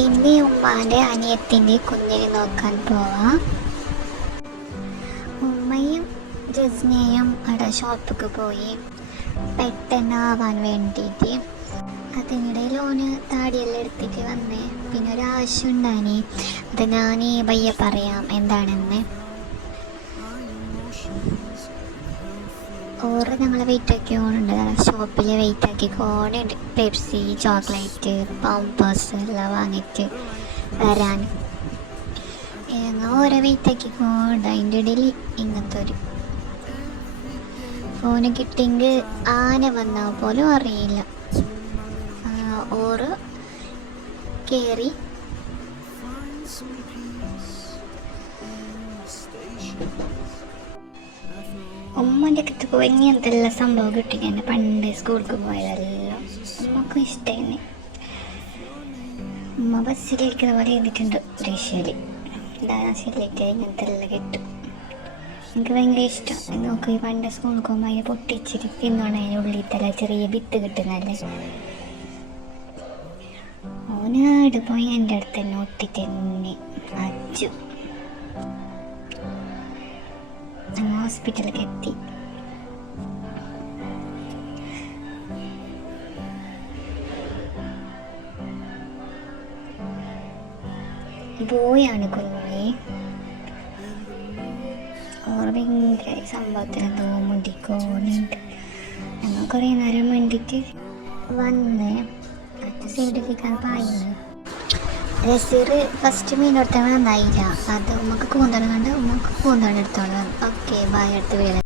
ഇനി ഉമ്മാൻ്റെ അനിയത്തിൻ്റെ കുഞ്ഞിനെ നോക്കാൻ പോവാം. ഉമ്മയും ജസ്നയും അവിടെ ഷോപ്പിക്ക് പോയി പെട്ടെന്നാവാൻ വേണ്ടിയിട്ട്. അതിനിടയിൽ ഓന് താടിയെല്ലാം എടുത്തിട്ട് വന്നേ. പിന്നെ ഒരാവശ്യം ഉണ്ടാനി, അത് ഞാൻ പയ്യ പറയാം എന്താണെന്ന്. ഓറ് ഞങ്ങളെ വെയിറ്റാക്കി ഓണുണ്ട്, ഷോപ്പിൽ വെയിറ്റാക്കി ഓണുണ്ട്. പെപ്സി, ചോക്ലേറ്റ്, പാമ്പേഴ്സ് എല്ലാം വാങ്ങിയിട്ട് വരാൻ ഞങ്ങൾ ഓരോ വെയിറ്റാക്കി പോകണ്ട. അതിൻ്റെ ഇടയിൽ ഇങ്ങനത്തെ ഒരു ഫോണ് കിട്ടിയെങ്കിൽ ആന വന്നാൽ പോലും അറിയില്ല. ഓറ് കയറി ഉമ്മൻ്റെ അടുത്ത് പോയി എന്തെല്ലാം സംഭവം കിട്ടി. ഞാൻ പണ്ട് സ്കൂൾക്ക് പോയതെല്ലാം ഉമ്മക്കും ഇഷ്ടമായി. ഉമ്മ ബസ്സിലിരിക്കുന്ന പോലെ ഇരുന്നിട്ടുണ്ട് റഷ്യയിൽ. ഡാൻസിലേക്ക് ഇങ്ങനത്തെ എല്ലാം കിട്ടും. എനിക്ക് ഭയങ്കര ഇഷ്ടം. നോക്കി പണ്ട് സ്കൂളിൽ പോകുമ്പോൾ അതിനെ പൊട്ടിച്ചിട്ട് തിന്നോണം. അതിൻ്റെ ഉള്ളിൽ ചെറിയ വിത്ത് കിട്ടുന്നല്ലേ. ഓനാട് പോയി എൻ്റെ അടുത്ത് തന്നെ ഒട്ടിത്തന്നെ അച്ചു. ഞങ്ങൾ ഹോസ്പിറ്റലിലേക്ക് എത്തി. ബോയാണ് കുഞ്ഞി. ഓർ ഭയങ്കര സംഭവത്തിന് എന്തോ മുടിക്കോണിണ്ട്. ഞങ്ങൾ കുറേ നേരം വേണ്ടിയിട്ട് വന്ന് സൈഡിലേക്കാണ് പായുന്നത്. രസീർ ഫസ്റ്റ് മീൻ എടുത്താൽ നന്നായില്ല. അത് ഉമ്മക്ക് കൂന്തണം കണ്ട് ഉമ്മക്ക് കൂന്തണം എടുത്തോളാം. ഓക്കെ, ബായ്, അടുത്ത വീട്.